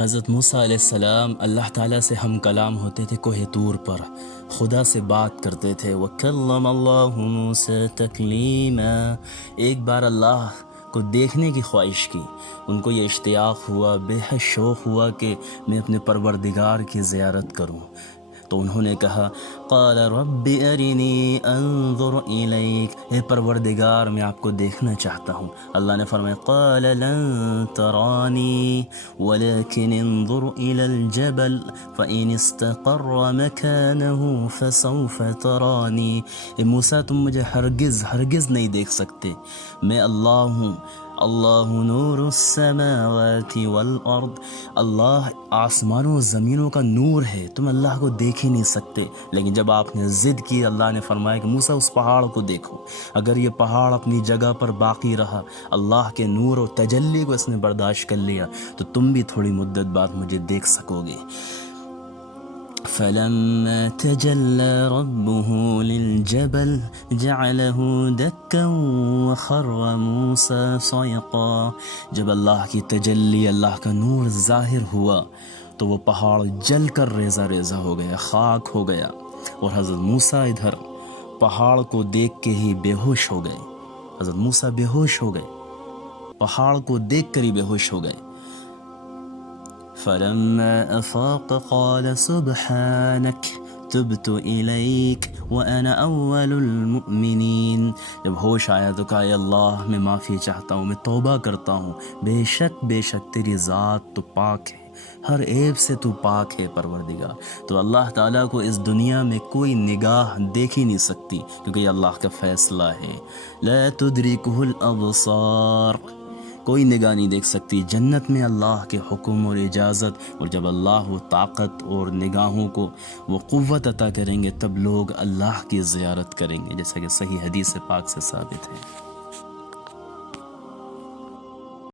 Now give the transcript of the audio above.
حضرت موسیٰ علیہ السلام اللہ تعالیٰ سے ہم کلام ہوتے تھے کوہ طور پر، خدا سے بات کرتے تھے۔ وَكَلَّمَ اللَّهُ مُوسَىٰ تَكْلِيمًا، ایک بار اللہ کو دیکھنے کی خواہش کی، ان کو یہ اشتیاق ہوا، بے حد شوق ہوا کہ میں اپنے پروردگار کی زیارت کروں، تو انہوں نے کہا قال رب ارنی انظر الیک، اے پروردگار میں آپ کو دیکھنا چاہتا ہوں۔ اللہ نے فرمایا قال لن ترانی ولكن انظر الى الجبل فإن استقر مكانه فسوف ترانی، اے موسیٰ تم مجھے ہرگز نہیں دیکھ سکتے، میں اللہ ہوں، اللہ نور السماوات والارض، اللہ آسمانوں و زمینوں کا نور ہے، تم اللہ کو دیکھ ہی نہیں سکتے۔ لیکن جب آپ نے ضد کی، اللہ نے فرمایا کہ موسیٰ اس پہاڑ کو دیکھو، اگر یہ پہاڑ اپنی جگہ پر باقی رہا، اللہ کے نور و تجلی کو اس نے برداشت کر لیا، تو تم بھی تھوڑی مدت بعد مجھے دیکھ سکو گے۔ فلما تجلى ربه للجبل جعله دكا وخر موسى صعقا، جب اللہ کی تجلی، اللہ کا نور ظاہر ہوا تو وہ پہاڑ جل کر ریزہ ریزہ ہو گیا، خاک ہو گیا، اور حضرت موسیٰ ادھر پہاڑ کو دیکھ کے ہی بے ہوش ہو گئے۔ حضرت موسیٰ بے ہوش ہو گئے، پہاڑ کو دیکھ کر ہی بے ہوش ہو گئے۔ فلما افاق قال سبحانك تبت الیک وانا اول المؤمنین، جب ہوش آیا تو کہا اے اللہ میں معافی چاہتا ہوں، میں توبہ کرتا ہوں، بے شک تیری ذات تو پاک ہے، ہر عیب سے تو پاک ہے پروردگار۔ تو اللہ تعالیٰ کو اس دنیا میں کوئی نگاہ دیکھ ہی نہیں سکتی، کیونکہ یہ اللہ کا فیصلہ ہے۔ لا تدرکہ الابصار، کوئی نگاہ نہیں دیکھ سکتی۔ جنت میں اللہ کے حکم اور اجازت، اور جب اللہ وہ طاقت اور نگاہوں کو وہ قوت عطا کریں گے، تب لوگ اللہ کی زیارت کریں گے، جیسا کہ صحیح حدیث پاک سے ثابت ہے۔